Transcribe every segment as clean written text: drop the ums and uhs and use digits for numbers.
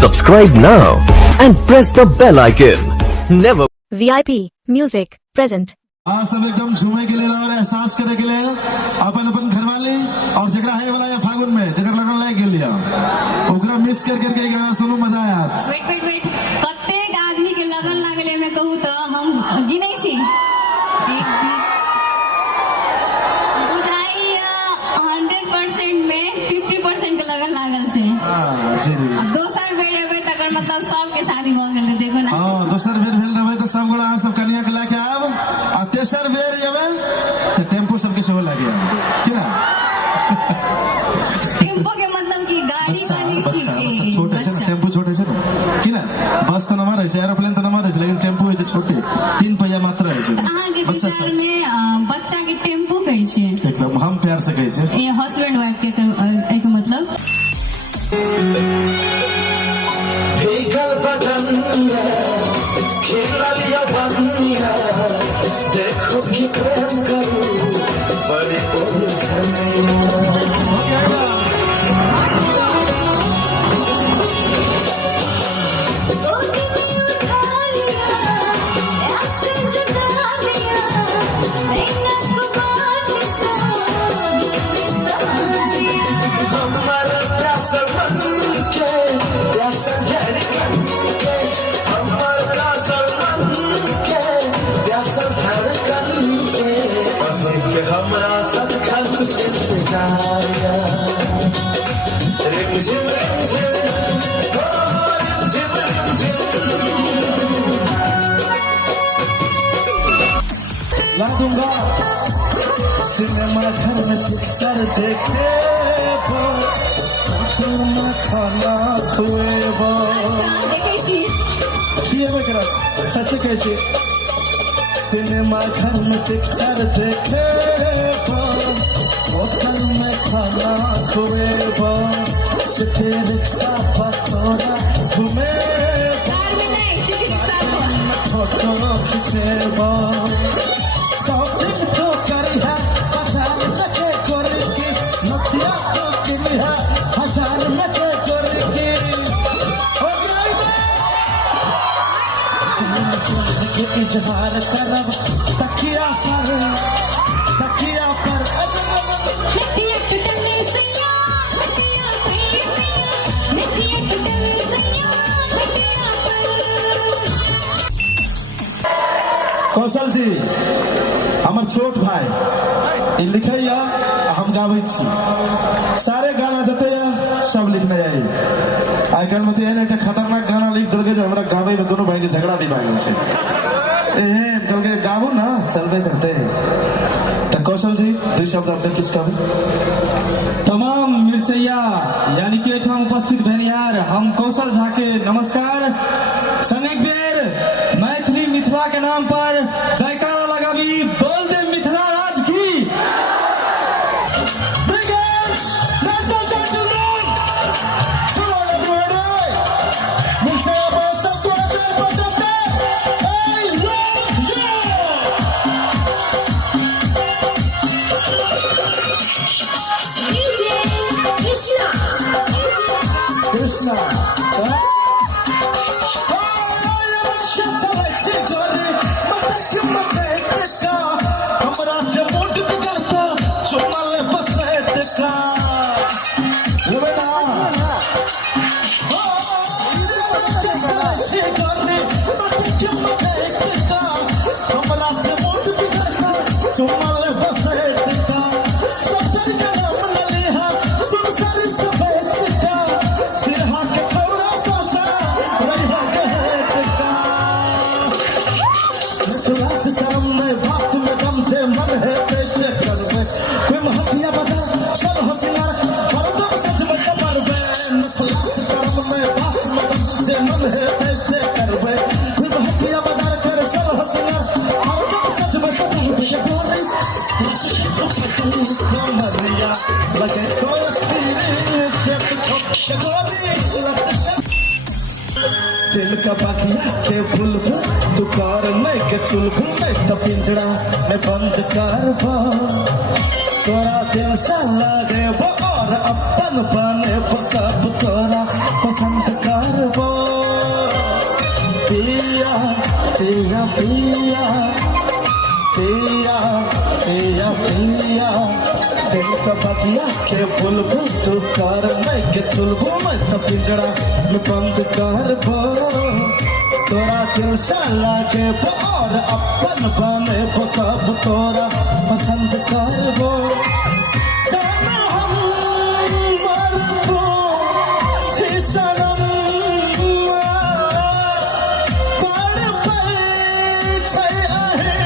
Subscribe now and press the bell icon. Never. VIP Music present. हाँ, सब एकदम झूमे के लिए और एहसास करे के लिए अपन घर वाले और जगह है वाला या फागुन में जगह लगन लायक के लिया ओकरा मिस करके गाना सुनो मजा आया। वेट प्रत्येक आदमी के लगन लागले में कहूँ तो हम गिनै छी बुझाई 100% में 50% के लगन लागल छे। जी जी अब दोसर बेर एबै तकर मतलब सबके शादी भ गेल देखो ना। हां दोसर बेर भेल रहबै त सब गोला सब कन्या के लाके आब आ तेसर बेर जेबै त टेम्पो सबके सेहो लागे कि ना। टेम्पो के मतलब की गाड़ी वाली की छोटे छै ना टेम्पो छोटे छै ना कि ना। बस त नम्बर है एरोप्लेन त नम्बर है लेकिन टेम्पो है छोटे 3 पहिया मात्र है। अहाँ के विचार में बच्चा के टेम्पो कहै छै एकदम हम प्यार से कहै छै ए हस्बैंड वाइफ के एक मतलब भीगल बदन खिलल यवनिया देखो कि प्रेम करूं बड़ी उलझन। हमरा सब खल इंतजारिया रिमझिम ला दूंगा सिनेमा घर में पिक्चर देखे में खाना खुएबो देखै छी पिएबे करा सच कहै छी। सिनेमा घर में पिक्चर देखे होटल में खाना खुएबो सिटी रिक्शा पर तोरा घूमे कार में नहीं सिटी रिक्शा पर फोटो खिंचेबो शॉपिंग तो करिहा बाजार में के करी की नतिया तो किनिहा हजार में के करी की हो गई के इजहार करब तकिया पर नतिया टुटले सैया नतिया सैया नतिया टुटले सैया नतिया पर। कौशल जी हमर छोट भाई लिखैया हम गाबै छी सारे गाना जते सब लिखने आई आइ काल्हि में तो एहन एक खतरनाक गाना लिख देलकै जे हमरा गाबै में दोनों भाई के झगड़ा भी भए गेल छै। एहन कहलकै गाबू ना चलबे करते तो कौशल जी दू शब्द अपने किछु कहबै। तमाम मिर्चैया यानी कि एठाम उपस्थित भेनिहार हम कौशल झा के नमस्कार। सनेक बेर मैथिली मिथिला के नाम पर जयकारा लगाबी बोल दे मिथिला राज की। कृष्णा हमरा से मोट बिगड़ता चुमल बसैत का लेबे ना हमरा से मोट बिगड़ता चुमल बसैत का सब तरीका मन लेहा सुन सारी सफेद का सिरहा के छोरा सोसा रहा कहत का सुराज शर्म में बात में दम से मन है पेश करवे कोई महतिया बजा चल हो सिंगार हरदम सच में कमरवे सुराज शर्म में बात में दम से मन है पेश करवे कोई महतिया बजा कर चल हो सिंगार हरदम सच में कमरवे ये गोरी कमरिया लगे सोचती से छोड़ के गोरी दिल का बाकिया के बुलबुल दुकार में के चुलबुल में तो पिंजरा में बंद कर तोरा दिल से लागे और अपन बने कब तोरा पसंद कर पिया पिया पिया पिया पिया दिल का बगिया के बुलबुल तू कर मैं के चुलबुल मैं तो पिंजरा में बंद कर बो तोरा दिल शाला के और अपन बने कब तोरा पसंद कर बो जाना हम मरबो सनम पड़ पे छै आहे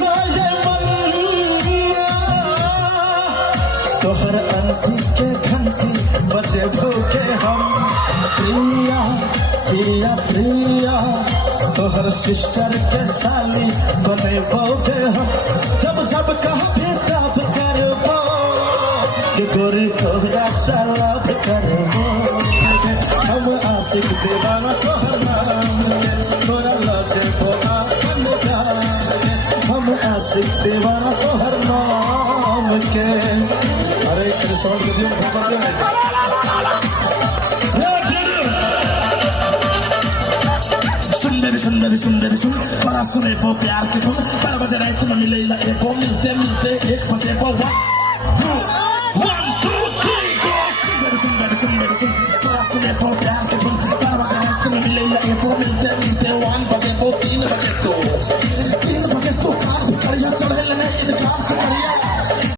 लय मन तोहर अंसी के घंसी बचे भूखे हम प्रिया प्रिया प्रिया तोहर सिस्टर के साली बने भोगे हम जब जब कहबे तब करबो कि गोरी तोहरा सलाब करबो हम आशिक दीवाना तोहर नाम के तोरा लाजे बोला हम आशिक दीवाना तोहर नाम के अरे कृष्ण के दियो भगवान सुंदर सुंदर सुंदर सुन बड़ा सुने वो प्यार के तुम 12 बजे रात में मिले ये वो मिलते मिलते 1 बजे वो 1 2 3 सुंदर सुंदर सुंदर सुन बड़ा सुने वो प्यार के तुम 12 बजे रात में मिले ये वो मिलते